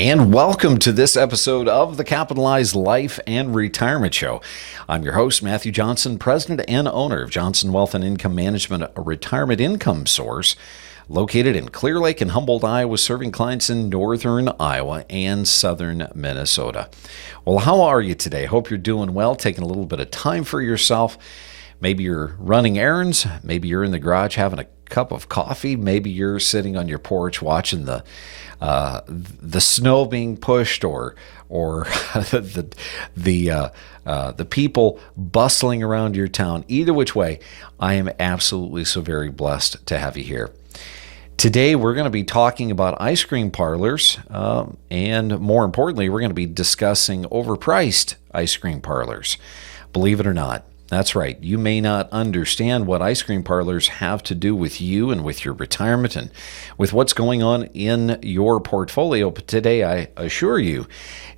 And welcome to this episode of the Capitalized Life and Retirement Show. I'm your host, Matthew Johnson, president and owner of Johnson Wealth and Income Management, a retirement income source located in Clear Lake and Humboldt, Iowa, serving clients in northern Iowa and southern Minnesota. Well, how are you today? Hope you're doing well, taking a little bit of time for yourself. Maybe you're running errands. Maybe you're in the garage having a cup of coffee. Maybe you're sitting on your porch watching the snow being pushed, or the people bustling around your town. Either which way, I am absolutely so very blessed to have you here. Today, we're going to be talking about ice cream parlors, and more importantly, we're going to be discussing overpriced ice cream parlors. Believe it or not, that's right. You may not understand what ice cream parlors have to do with you and with your retirement and with what's going on in your portfolio. But today, I assure you,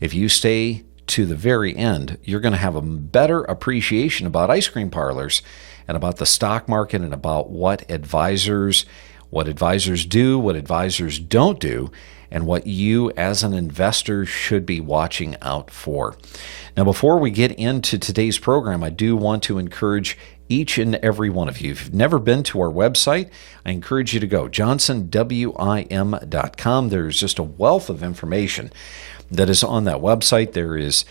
if you stay to the very end, you're going to have a better appreciation about ice cream parlors and about the stock market and about what advisors do, what advisors don't do, and what you as an investor should be watching out for. Now, before we get into today's program, I do want to encourage each and every one of you. If you've never been to our website, I encourage you to go, johnsonwim.com. There's just a wealth of information that is on that website. There is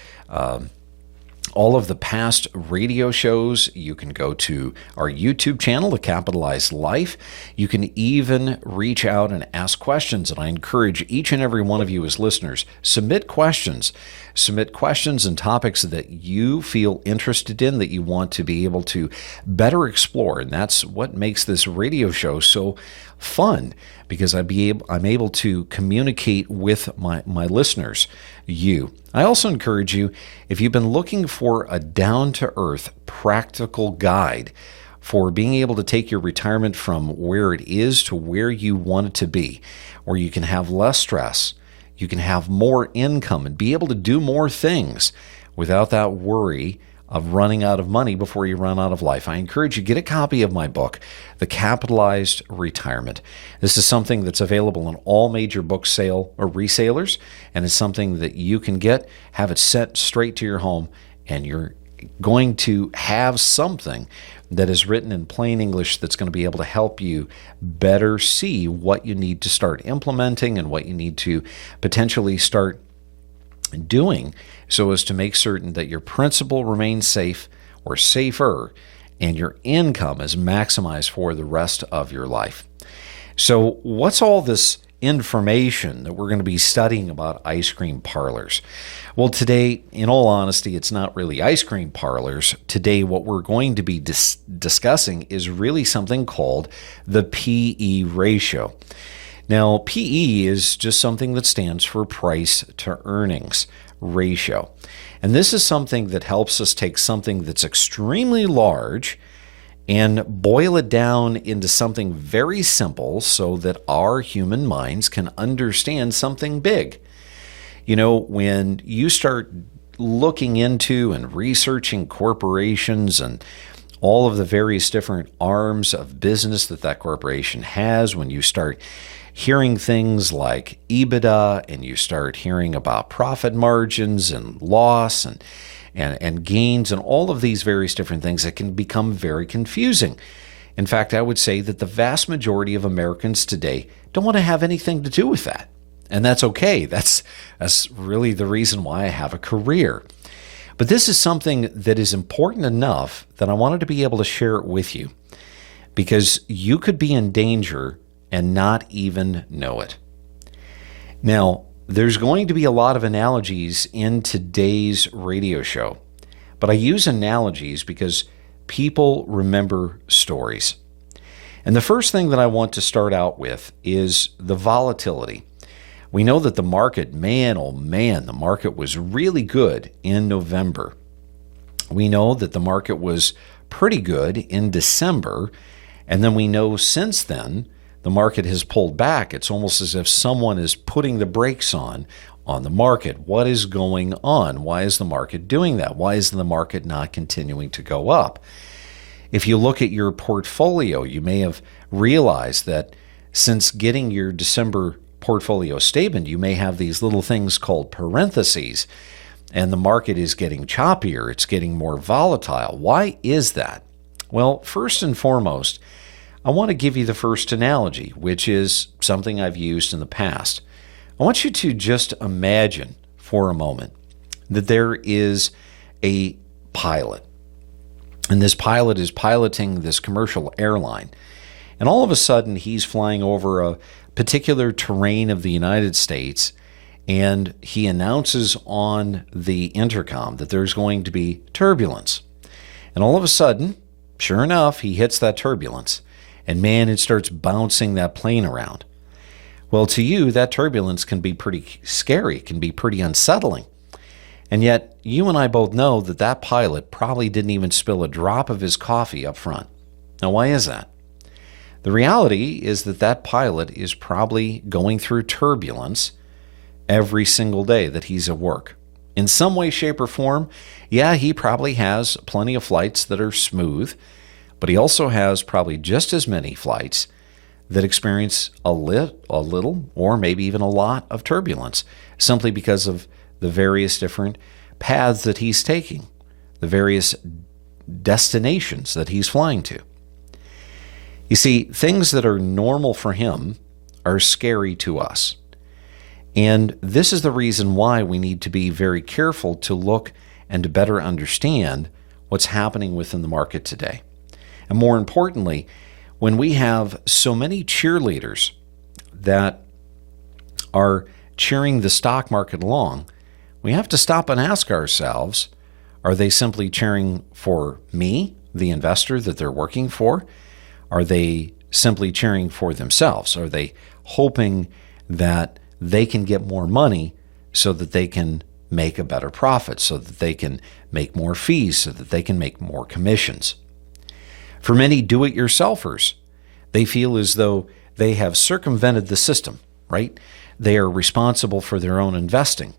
all of the past radio shows. You can go to our YouTube channel, The Capitalized Life. You can even reach out and ask questions, and I encourage each and every one of you as listeners, submit questions and topics that you feel interested in, that you want to be able to better explore. And that's what makes this radio show so fun, because I'm able to communicate with my listeners, you. I also encourage you, if you've been looking for a down-to-earth, practical guide for being able to take your retirement from where it is to where you want it to be, where you can have less stress, you can have more income and be able to do more things without that worry of running out of money before you run out of life, I encourage you to get a copy of my book, The Capitalized Retirement. This is something that's available in all major book sale or resellers, and it's something that you can get, have it sent straight to your home, and you're going to have something that is written in plain English that's going to be able to help you better see what you need to start implementing and what you need to potentially start doing so as to make certain that your principal remains safe or safer and your income is maximized for the rest of your life. So what's all this information that we're going to be studying about ice cream parlors? Well, today, in all honesty, it's not really ice cream parlors. Today, what we're going to be discussing is really something called the PE ratio. Now, PE is just something that stands for price to earnings ratio. And this is something that helps us take something that's extremely large and boil it down into something very simple so that our human minds can understand something big. You know, when you start looking into and researching corporations and all of the various different arms of business that corporation has, when you start hearing things like EBITDA and you start hearing about profit margins and loss and gains and all of these various different things, it can become very confusing. In fact, I would say that the vast majority of Americans today don't want to have anything to do with that. And that's okay. That's really the reason why I have a career. But this is something that is important enough that I wanted to be able to share it with you, because you could be in danger and not even know it. Now, there's going to be a lot of analogies in today's radio show, but I use analogies because people remember stories. And the first thing that I want to start out with is the volatility. We know that the market, man, oh man, the market was really good in November. We know that the market was pretty good in December. And then we know since then, the market has pulled back. It's almost as if someone is putting the brakes on the market. What is going on? Why is the market doing that? Why is the market not continuing to go up? If you look at your portfolio, you may have realized that since getting your December portfolio statement, you may have these little things called parentheses, and the market is getting choppier. It's getting more volatile. Why is that? Well, first and foremost, I want to give you the first analogy, which is something I've used in the past. I want you to just imagine for a moment that there is a pilot, and this pilot is piloting this commercial airline. And all of a sudden, he's flying over a particular terrain of the United States, and he announces on the intercom that there's going to be turbulence. And all of a sudden, sure enough, he hits that turbulence, and man, it starts bouncing that plane around. Well, to you, that turbulence can be pretty scary, can be pretty unsettling. And yet, you and I both know that that pilot probably didn't even spill a drop of his coffee up front. Now, why is that? The reality is that that pilot is probably going through turbulence every single day that he's at work. In some way, shape, or form, yeah, he probably has plenty of flights that are smooth, but he also has probably just as many flights that experience a little, or maybe even a lot of turbulence, simply because of the various different paths that he's taking, the various destinations that he's flying to. You see, things that are normal for him are scary to us. And this is the reason why we need to be very careful to look and to better understand what's happening within the market today. And more importantly, when we have so many cheerleaders that are cheering the stock market along, we have to stop and ask ourselves, are they simply cheering for me, the investor that they're working for? Are they simply cheering for themselves? Are they hoping that they can get more money so that they can make a better profit, so that they can make more fees, so that they can make more commissions? For many do-it-yourselfers, they feel as though they have circumvented the system, right? They are responsible for their own investing.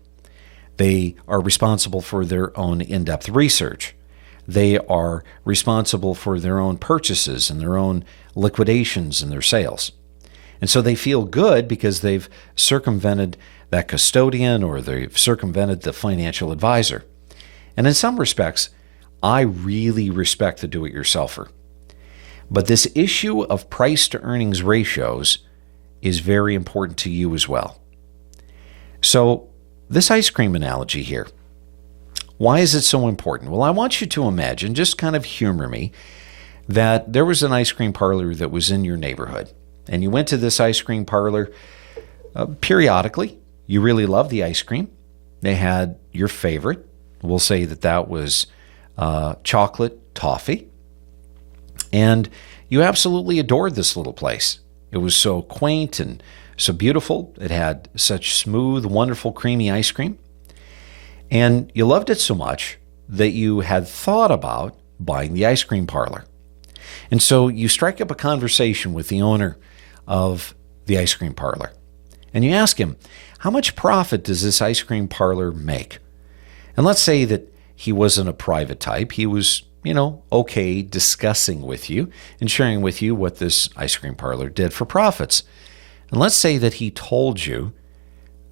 They are responsible for their own in-depth research. They are responsible for their own purchases and their own liquidations and their sales. And so they feel good because they've circumvented that custodian, or they've circumvented the financial advisor. And in some respects, I really respect the do-it-yourselfer. But this issue of price to earnings ratios is very important to you as well. So this ice cream analogy here, why is it so important? Well, I want you to imagine, just kind of humor me, that there was an ice cream parlor that was in your neighborhood. And you went to this ice cream parlor periodically. You really loved the ice cream. They had your favorite. We'll say that that was chocolate toffee. And you absolutely adored this little place. It was so quaint and so beautiful. It had such smooth, wonderful, creamy ice cream. And you loved it so much that you had thought about buying the ice cream parlor. And so you strike up a conversation with the owner of the ice cream parlor. And you ask him, how much profit does this ice cream parlor make? And let's say that he wasn't a private type. He was, okay discussing with you and sharing with you what this ice cream parlor did for profits. And let's say that he told you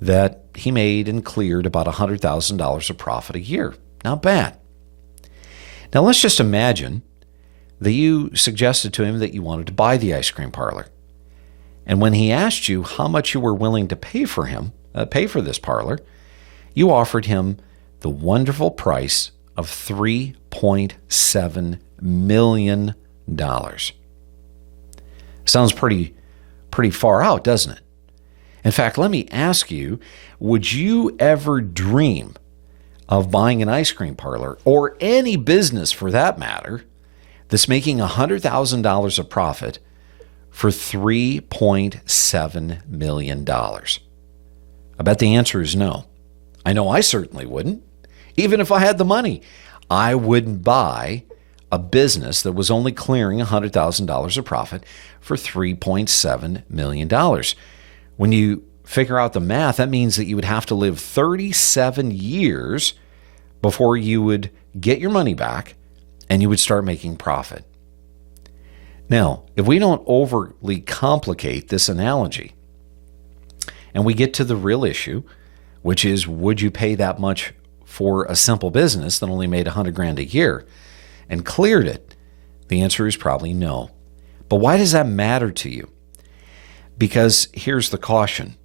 that he made and cleared about $100,000 of profit a year. Not bad. Now let's just imagine that you suggested to him that you wanted to buy the ice cream parlor. And when he asked you how much you were willing to pay for this parlor, you offered him the wonderful price of $3.7 million. Sounds pretty far out, doesn't it? In fact, let me ask you, would you ever dream of buying an ice cream parlor, or any business for that matter, that's making $100,000 of profit for $3.7 million? I bet the answer is no. I know I certainly wouldn't. Even if I had the money, I wouldn't buy a business that was only clearing $100,000 of profit for $3.7 million. When you figure out the math, that means that you would have to live 37 years before you would get your money back and you would start making profit. Now, if we don't overly complicate this analogy, And we get to the real issue, which is, would you pay that much for a simple business that only made $100,000 a year and cleared it? The answer is probably no. But why does that matter to you? Because here's the caution.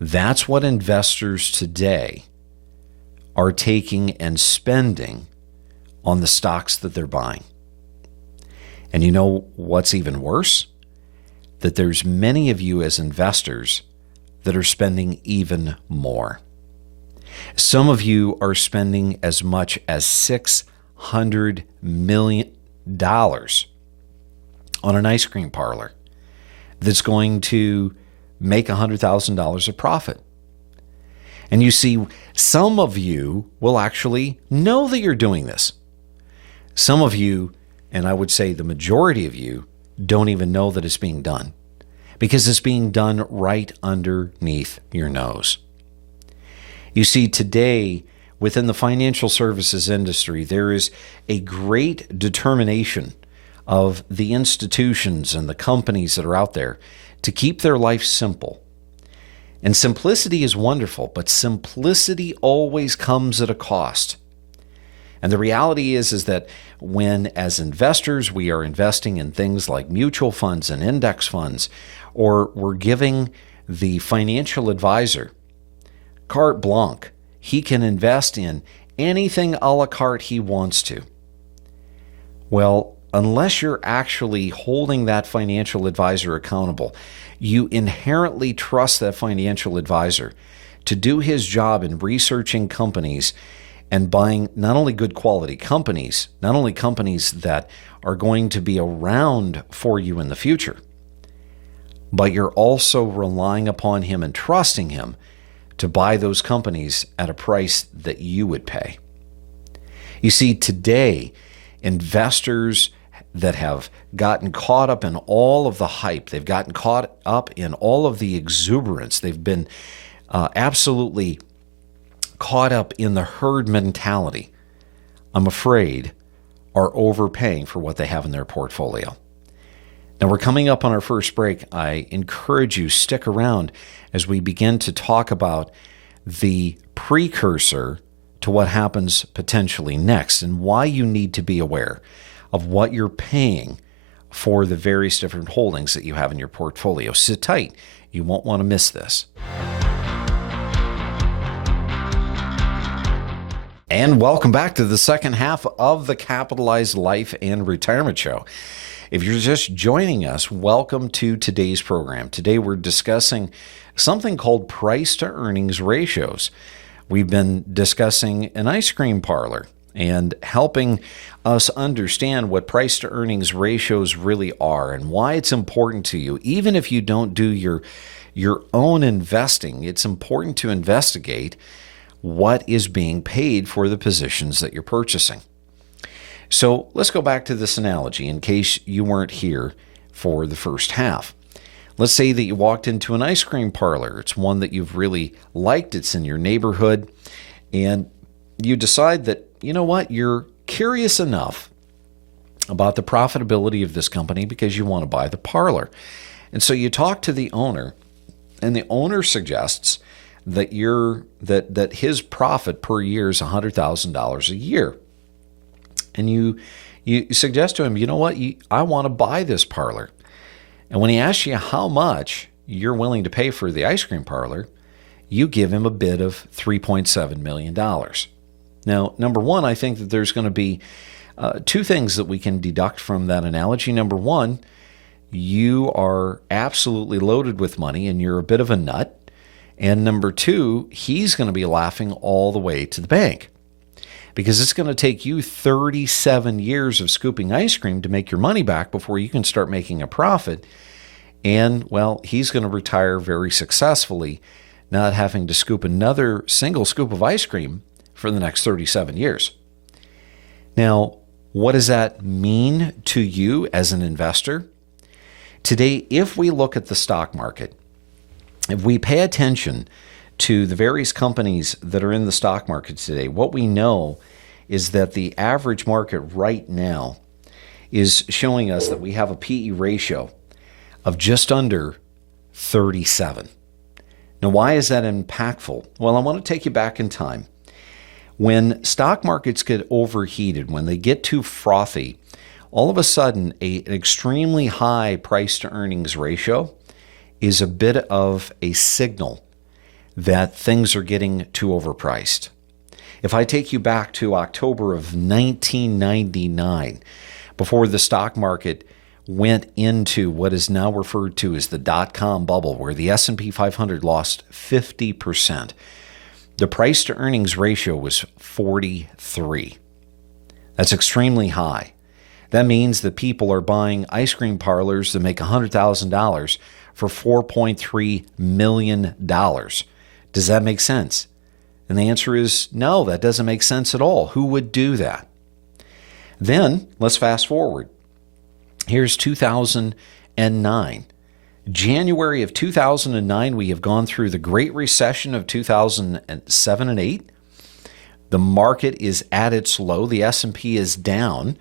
That's what investors today are taking and spending on the stocks that they're buying. And you know what's even worse? That there's many of you as investors that are spending even more. Some of you are spending as much as $600 million on an ice cream parlor that's going to make $100,000 of profit. And you see, some of you will actually know that you're doing this. Some of you, and I would say the majority of you, don't even know that it's being done because it's being done right underneath your nose. You see, today, within the financial services industry, there is a great determination of the institutions and the companies that are out there to keep their life simple. And simplicity is wonderful, but simplicity always comes at a cost. And the reality is that when, as investors, we are investing in things like mutual funds and index funds, or we're giving the financial advisor carte blanche, he can invest in anything a la carte he wants to. Well, unless you're actually holding that financial advisor accountable, you inherently trust that financial advisor to do his job in researching companies and buying not only good quality companies, not only companies that are going to be around for you in the future, but you're also relying upon him and trusting him to buy those companies at a price that you would pay. You see, today, investors that have gotten caught up in all of the hype, they've gotten caught up in all of the exuberance, they've been absolutely caught up in the herd mentality, I'm afraid, are overpaying for what they have in their portfolio. Now, we're coming up on our first break. I encourage you, stick around as we begin to talk about the precursor to what happens potentially next and why you need to be aware of what you're paying for the various different holdings that you have in your portfolio. Sit tight. You won't want to miss this. And welcome back to the second half of the Capitalized Life and Retirement Show. If you're just joining us, welcome to today's program. Today we're discussing something called price to earnings ratios. We've been discussing an ice cream parlor and helping us understand what price to earnings ratios really are and why it's important to you. Even if you don't do your own investing, it's important to investigate what is being paid for the positions that you're purchasing. So let's go back to this analogy in case you weren't here for the first half. Let's say that you walked into an ice cream parlor. It's one that you've really liked. It's in your neighborhood. And you decide that, you know what, you're curious enough about the profitability of this company because you want to buy the parlor. And so you talk to the owner, and the owner suggests that that his profit per year is $100,000 a year. And you suggest to him, you know what, I want to buy this parlor. And when he asks you how much you're willing to pay for the ice cream parlor, you give him a bid of $3.7 million. Now, number one, I think that there's going to be two things that we can deduct from that analogy. Number one, you are absolutely loaded with money and you're a bit of a nut. And number two, he's going to be laughing all the way to the bank because it's going to take you 37 years of scooping ice cream to make your money back before you can start making a profit. And, well, he's going to retire very successfully, not having to scoop another single scoop of ice cream for the next 37 years. Now, what does that mean to you as an investor? Today, if we look at the stock market, if we pay attention to the various companies that are in the stock market today, what we know is that the average market right now is showing us that we have a PE ratio of just under 37. Now, why is that impactful? Well, I want to take you back in time. When stock markets get overheated, when they get too frothy, all of a sudden, an extremely high price to earnings ratio is a bit of a signal that things are getting too overpriced. If I take you back to October of 1999, before the stock market went into what is now referred to as the dot-com bubble, where the S&P 500 lost 50%, the price to earnings ratio was 43. That's extremely high. That means that people are buying ice cream parlors that make $100,000 for $4.3 million. Does that make sense? And the answer is no, that doesn't make sense at all. Who would do that? Then let's fast forward. Here's 2009. January of 2009, we have gone through the Great Recession of 2007 and 8. The market is at its low. The S&P is down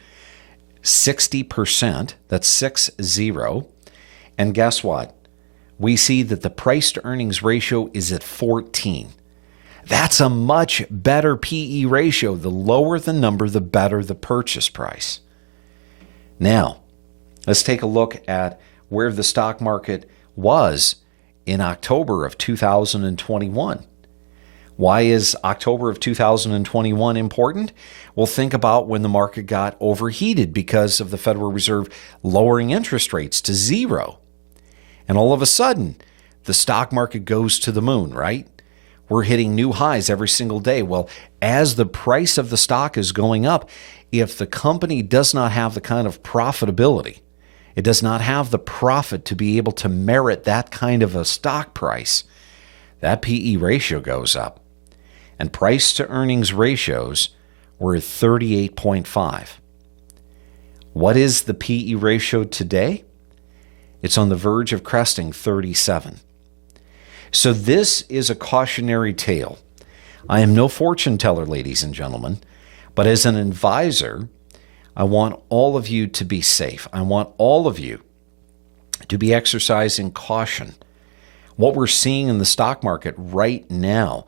60%. That's 60. And guess what? We see that the price to earnings ratio is at 14. That's a much better PE ratio. The lower the number, the better the purchase price. Now, let's take a look at where the stock market was in October of 2021. Why is October of 2021 important? Well, think about when the market got overheated because of the Federal Reserve lowering interest rates to 0. And all of a sudden, the stock market goes to the moon, right? We're hitting new highs every single day. Well, as the price of the stock is going up, if the company does not have the kind of profitability, it does not have the profit to be able to merit that kind of a stock price, that PE ratio goes up. And price to earnings ratios were at 38.5. What is the PE ratio today? It's on the verge of cresting 37. So this is a cautionary tale. I am no fortune teller, ladies and gentlemen, but as an advisor, I want all of you to be safe. I want all of you to be exercising caution. What we're seeing in the stock market right now,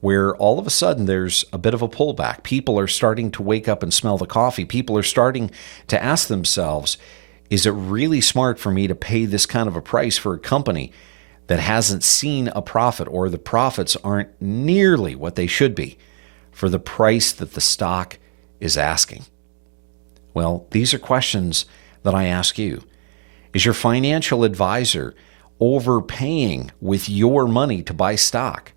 where all of a sudden there's a bit of a pullback. People are starting to wake up and smell the coffee. People are starting to ask themselves, is it really smart for me to pay this kind of a price for a company that hasn't seen a profit, or the profits aren't nearly what they should be for the price that the stock is asking? Well, these are questions that I ask you. Is your financial advisor overpaying with your money to buy stock?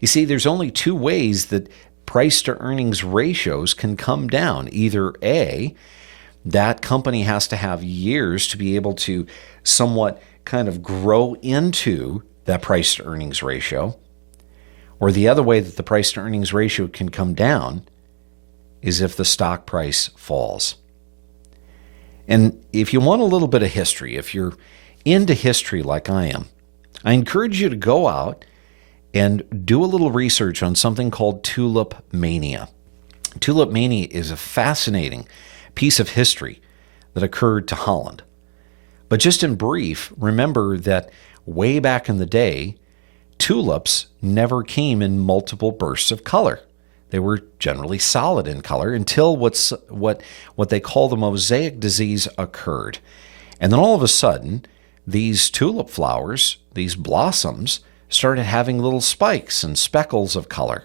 You see, there's only two ways that price to earnings ratios can come down. Either A, that company has to have years to be able to somewhat kind of grow into that price to earnings ratio, or the other way that the price to earnings ratio can come down is if the stock price falls. And if you want a little bit of history, if you're into history like I am, I encourage you to go out and do a little research on something called tulip mania. Tulip mania is a fascinating piece of history that occurred to Holland. But just in brief, remember that way back in the day, tulips never came in multiple bursts of color. They were generally solid in color until what they call the mosaic disease occurred. And then all of a sudden, these tulip flowers, these blossoms, started having little spikes and speckles of color.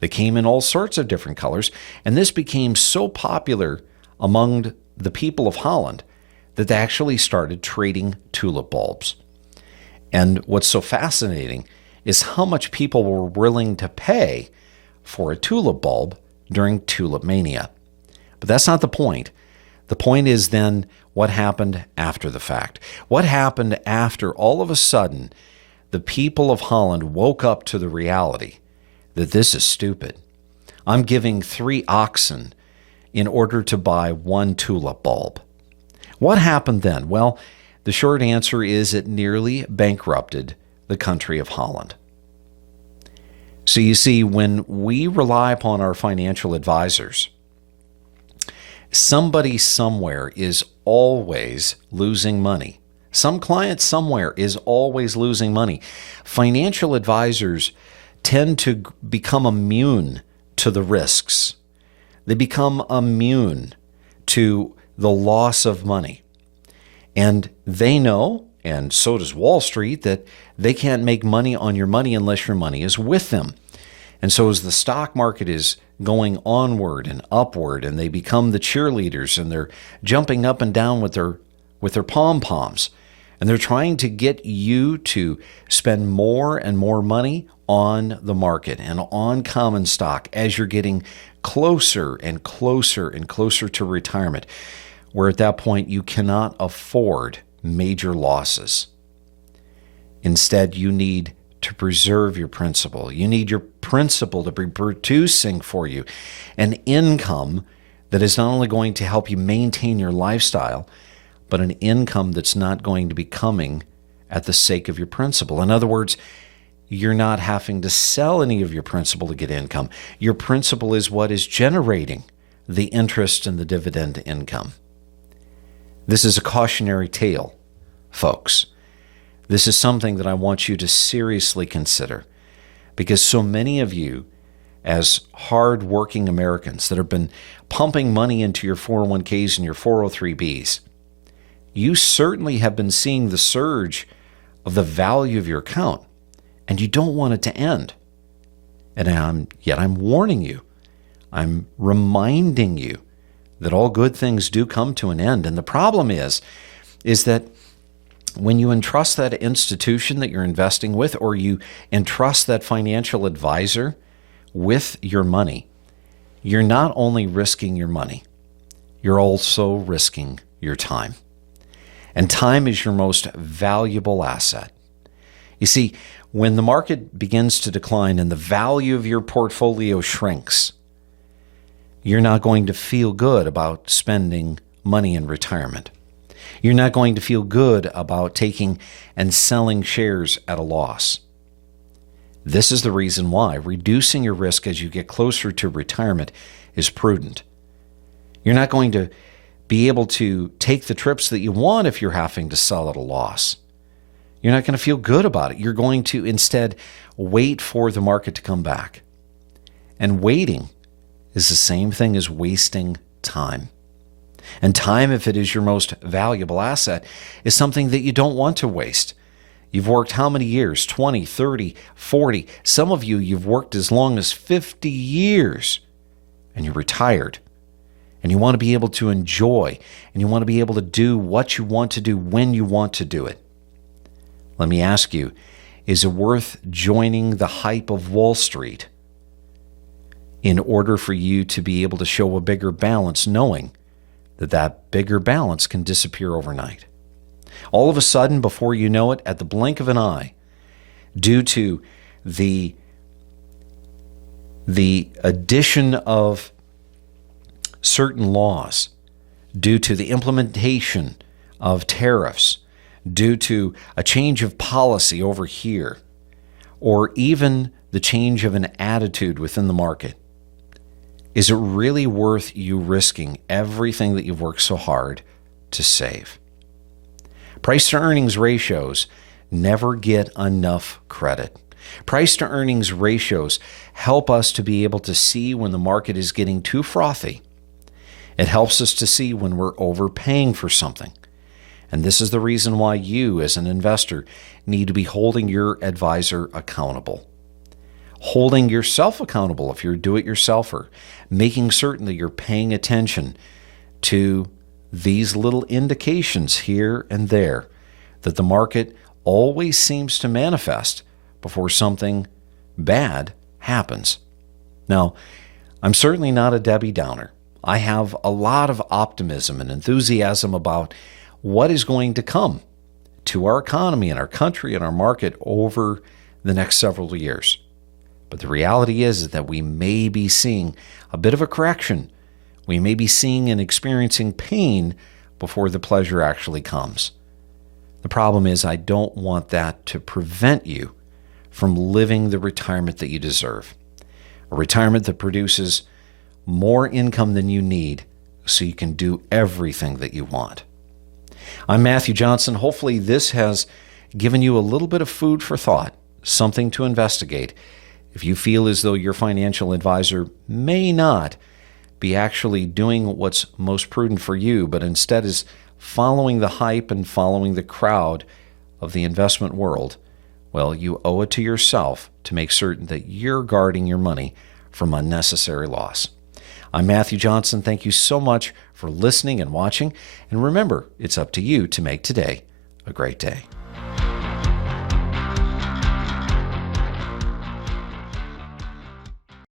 They came in all sorts of different colors, and this became so popular among the people of Holland that they actually started trading tulip bulbs. And what's so fascinating is how much people were willing to pay for a tulip bulb during tulip mania. But that's not the point. The point is then what happened after the fact. What happened after all of a sudden the people of Holland woke up to the reality that this is stupid. I'm giving 3 oxen in order to buy 1 tulip bulb. What happened then? Well, the short answer is it nearly bankrupted the country of Holland. So you see, when we rely upon our financial advisors, somebody somewhere is always losing money. Some client somewhere is always losing money. Financial advisors tend to become immune to the risks. They become immune to the loss of money. And they know, and so does Wall Street, that they can't make money on your money unless your money is with them. And so as the stock market is going onward and upward, and they become the cheerleaders, and they're jumping up and down with their pom-poms, and they're trying to get you to spend more and more money on the market and on common stock as you're getting closer and closer and closer to retirement, where at that point you cannot afford major losses. Instead, you need to preserve your principal. You need your principal to be producing for you an income that is not only going to help you maintain your lifestyle, but an income that's not going to be coming at the sake of your principal. In other words, you're not having to sell any of your principal to get income. Your principal is what is generating the interest and the dividend income. This is a cautionary tale, folks. This is something that I want you to seriously consider, because so many of you, as hard-working Americans that have been pumping money into your 401ks and your 403bs, you certainly have been seeing the surge of the value of your account, and you don't want it to end. And yet I'm warning you, I'm reminding you that all good things do come to an end. And the problem is that when you entrust that institution that you're investing with, or you entrust that financial advisor with your money, you're not only risking your money, you're also risking your time. And time is your most valuable asset. You see, when the market begins to decline and the value of your portfolio shrinks, you're not going to feel good about spending money in retirement. You're not going to feel good about taking and selling shares at a loss. This is the reason why reducing your risk as you get closer to retirement is prudent. You're not going to be able to take the trips that you want if you're having to sell at a loss. You're not going to feel good about it. You're going to instead wait for the market to come back. And waiting is the same thing as wasting time. And time, if it is your most valuable asset, is something that you don't want to waste. You've worked how many years? 20, 30, 40. Some of you, you've worked as long as 50 years, and you're retired. And you want to be able to enjoy, and you want to be able to do what you want to do when you want to do it. Let me ask you, is it worth joining the hype of Wall Street in order for you to be able to show a bigger balance, knowing that that bigger balance can disappear overnight? All of a sudden, before you know it, at the blink of an eye, due to the addition of certain laws, due to the implementation of tariffs, due to a change of policy over here, or even the change of an attitude within the market, is it really worth you risking everything that you've worked so hard to save? Price to earnings ratios never get enough credit. Price to earnings ratios help us to be able to see when the market is getting too frothy. It helps us to see when we're overpaying for something. And this is the reason why you, as an investor, need to be holding your advisor accountable. Holding yourself accountable if you're a do-it-yourselfer, making certain that you're paying attention to these little indications here and there that the market always seems to manifest before something bad happens. Now, I'm certainly not a Debbie Downer. I have a lot of optimism and enthusiasm about what is going to come to our economy and our country and our market over the next several years. But the reality is that we may be seeing a bit of a correction. We may be seeing and experiencing pain before the pleasure actually comes. The problem is I don't want that to prevent you from living the retirement that you deserve. A retirement that produces more income than you need so you can do everything that you want. I'm Matthew Johnson. Hopefully, this has given you a little bit of food for thought, something to investigate. If you feel as though your financial advisor may not be actually doing what's most prudent for you, but instead is following the hype and following the crowd of the investment world, well, you owe it to yourself to make certain that you're guarding your money from unnecessary loss. I'm Matthew Johnson. Thank you so much for listening and watching. And remember, it's up to you to make today a great day.